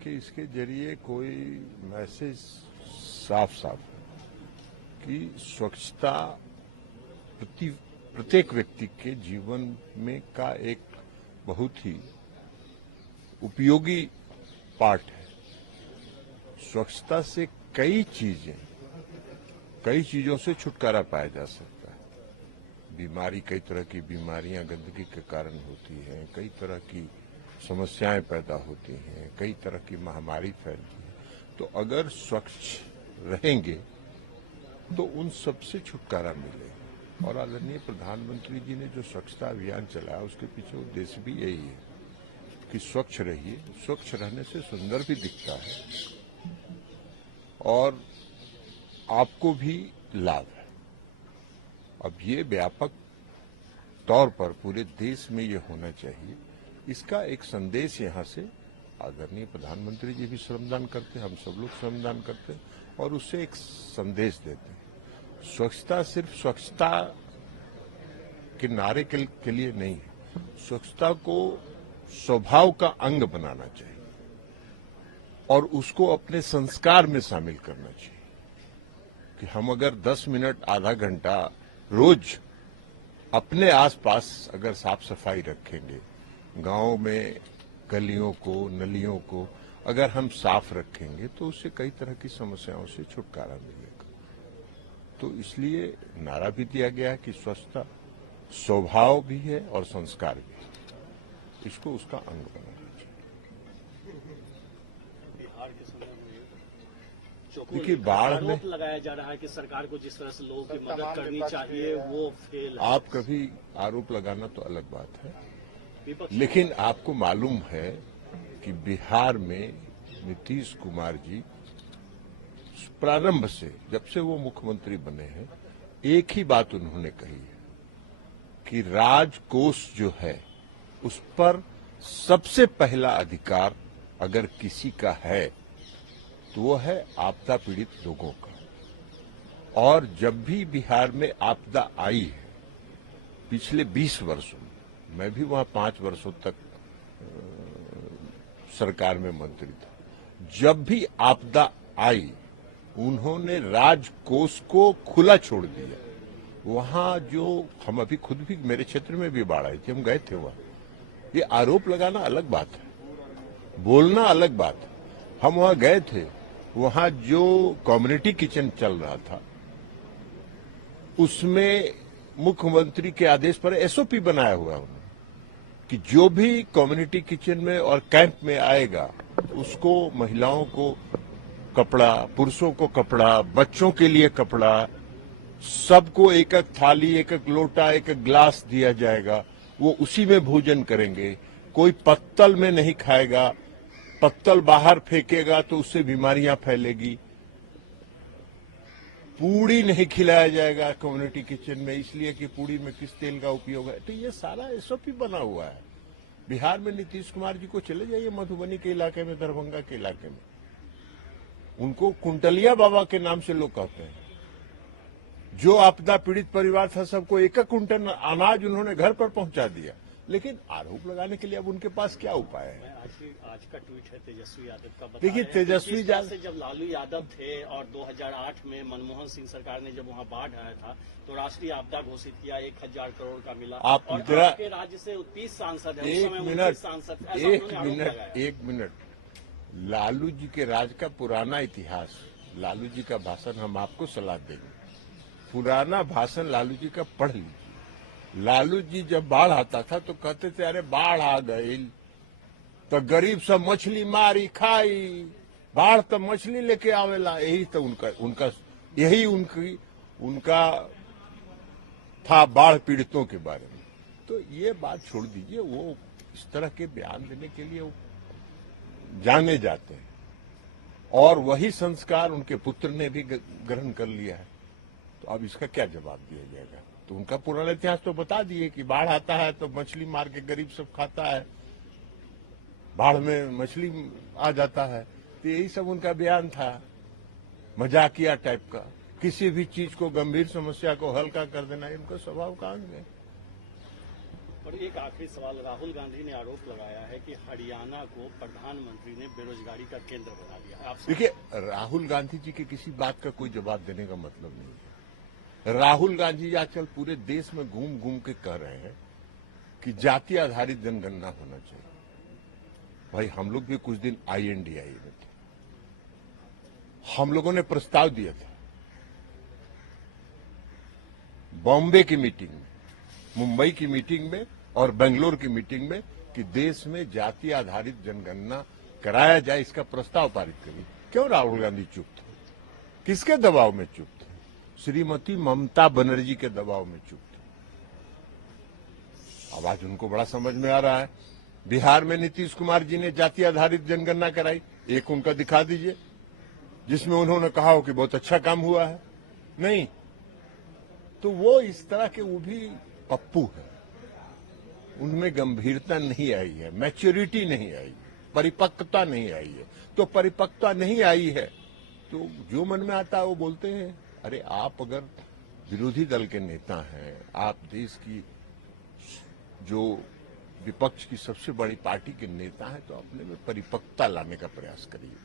देखिए, इसके जरिए कोई मैसेज साफ साफ है कि स्वच्छता प्रत्येक व्यक्ति के जीवन में का एक बहुत ही उपयोगी पार्ट है। स्वच्छता से कई चीजों से छुटकारा पाया जा सकता है। बीमारी, कई तरह की बीमारियां गंदगी के कारण होती हैं, कई तरह की समस्याएं पैदा होती हैं, कई तरह की महामारी फैलती है। तो अगर स्वच्छ रहेंगे तो उन सब से छुटकारा मिलेगा। और आदरणीय प्रधानमंत्री जी ने जो स्वच्छता अभियान चलाया उसके पीछे उद्देश्य भी यही है कि स्वच्छ रहिए। स्वच्छ रहने से सुंदर भी दिखता है और आपको भी लाभ है। अब ये व्यापक तौर पर पूरे देश में ये होना चाहिए। इसका एक संदेश यहाँ से आदरणीय प्रधानमंत्री जी भी श्रमदान करते हैं, हम सब लोग श्रमदान करते हैं और उससे एक संदेश देते हैं। स्वच्छता सिर्फ स्वच्छता के नारे के लिए नहीं है, स्वच्छता को स्वभाव का अंग बनाना चाहिए और उसको अपने संस्कार में शामिल करना चाहिए कि हम अगर 10 मिनट आधा घंटा रोज अपने आसपास अगर साफ सफाई रखेंगे, गांव में गलियों को, नलियों को अगर हम साफ रखेंगे तो उससे कई तरह की समस्याओं से छुटकारा मिलेगा। तो इसलिए नारा भी दिया गया है कि स्वच्छता स्वभाव भी है और संस्कार भी है, इसको उसका अंग बनाना चाहिए। बिहार के समय में देखिए, बाढ़ में आरोप लगाया जा रहा है कि सरकार को जिस तरह से लोगों की मदद करनी चाहिए वो फेल है। आप कभी आरोप लगाना तो अलग बात है, लेकिन आपको मालूम है कि बिहार में नीतीश कुमार जी प्रारंभ से, जब से वो मुख्यमंत्री बने हैं, एक ही बात उन्होंने कही है कि राजकोष जो है उस पर सबसे पहला अधिकार अगर किसी का है तो वो है आपदा पीड़ित लोगों का। और जब भी बिहार में आपदा आई है पिछले 20 वर्षों में, मैं भी वहां 5 वर्षों तक सरकार में मंत्री था, जब भी आपदा आई उन्होंने राजकोष को खुला छोड़ दिया। वहां जो हम अभी खुद भी, मेरे क्षेत्र में भी बाढ़ आई थी, हम गए थे वहां। ये आरोप लगाना अलग बात है, बोलना अलग बात है। हम वहां गए थे, वहां जो कम्युनिटी किचन चल रहा था उसमें मुख्यमंत्री के आदेश पर एसओपी बनाया हुआ है कि जो भी कम्युनिटी किचन में और कैंप में आएगा उसको, महिलाओं को कपड़ा, पुरुषों को कपड़ा, बच्चों के लिए कपड़ा, सबको एक एक थाली, एक एक लोटा, एक एक गिलास दिया जाएगा। वो उसी में भोजन करेंगे। कोई पत्तल में नहीं खाएगा, पत्तल बाहर फेंकेगा तो उससे बीमारियां फैलेगी। पूड़ी नहीं खिलाया जाएगा कम्युनिटी किचन में, इसलिए कि पूड़ी में किस तेल का उपयोग है। तो ये सारा एसओपी बना हुआ है। बिहार में नीतीश कुमार जी को चले जाइए मधुबनी के इलाके में, दरभंगा के इलाके में, उनको कुंटलिया बाबा के नाम से लोग कहते हैं। जो आपदा पीड़ित परिवार था सबको एक एक कुंटल अनाज उन्होंने घर पर पहुंचा दिया। लेकिन आरोप लगाने के लिए अब उनके पास क्या उपाय है? आज का ट्वीट है तेजस्वी यादव का। देखिए, तेजस्वी यादव जब लालू यादव थे और 2008 में मनमोहन सिंह सरकार ने जब वहां बाढ़ आया था तो राष्ट्रीय आपदा घोषित किया, 1000 करोड़ का मिला। आप और जरा आपके राज्य से 30 सांसद हैं, एक मिनट, लालू जी के राज का पुराना इतिहास, लालू जी का भाषण हम आपको सलाह देंगे। पुराना भाषण लालू जी का पढ़ लीजिए। लालू जी जब बाढ़ आता था तो कहते थे अरे बाढ़ आ गई तो गरीब सब मछली मारी खाई, बाढ़ तो मछली लेके आवेला। यही तो उनका था बाढ़ पीड़ितों के बारे में। तो ये बात छोड़ दीजिए, वो इस तरह के बयान देने के लिए वो जाने जाते हैं और वही संस्कार उनके पुत्र ने भी ग्रहण कर लिया है। तो अब इसका क्या जवाब दिया जाएगा? तो उनका पुराना इतिहास तो बता दिए कि बाढ़ आता है तो मछली मार के गरीब सब खाता है, बाढ़ में मछली आ जाता है। तो यही सब उनका बयान था, मजाकिया टाइप का। किसी भी चीज को, गंभीर समस्या को हल्का कर देना उनका स्वभाव का अंग है। और एक आखिरी सवाल, राहुल गांधी ने आरोप लगाया है कि हरियाणा को प्रधानमंत्री ने बेरोजगारी का केंद्र बना दिया है। आप देखिए, राहुल गांधी जी के किसी बात का कोई जवाब देने का मतलब नहीं है। राहुल गांधी आजकल पूरे देश में घूम घूम के कह रहे हैं कि जाति आधारित जनगणना होना चाहिए। भाई, हम लोग भी कुछ दिन INDI में थे, हम लोगों ने प्रस्ताव दिया था बॉम्बे की मीटिंग में, मुंबई की मीटिंग में और बेंगलोर की मीटिंग में कि देश में जाति आधारित जनगणना कराया जाए, इसका प्रस्ताव पारित करिए। क्यों राहुल गांधी चुप थे? किसके दबाव में चुप थे? श्रीमती ममता बनर्जी के दबाव में चुप थे। अब आज उनको बड़ा समझ में आ रहा है। बिहार में नीतीश कुमार जी ने जाति आधारित जनगणना कराई, एक उनका दिखा दीजिए जिसमें उन्होंने कहा हो कि बहुत अच्छा काम हुआ है। नहीं, तो वो इस तरह के वो भी पप्पू है, उनमें गंभीरता नहीं आई है, मैच्योरिटी नहीं आई, परिपक्वता नहीं आई है। तो परिपक्वता नहीं आई है तो जो मन में आता है वो बोलते हैं। अरे, आप अगर विरोधी दल के नेता हैं, आप देश की जो विपक्ष की सबसे बड़ी पार्टी के नेता हैं, तो अपने में परिपक्वता लाने का प्रयास करिए।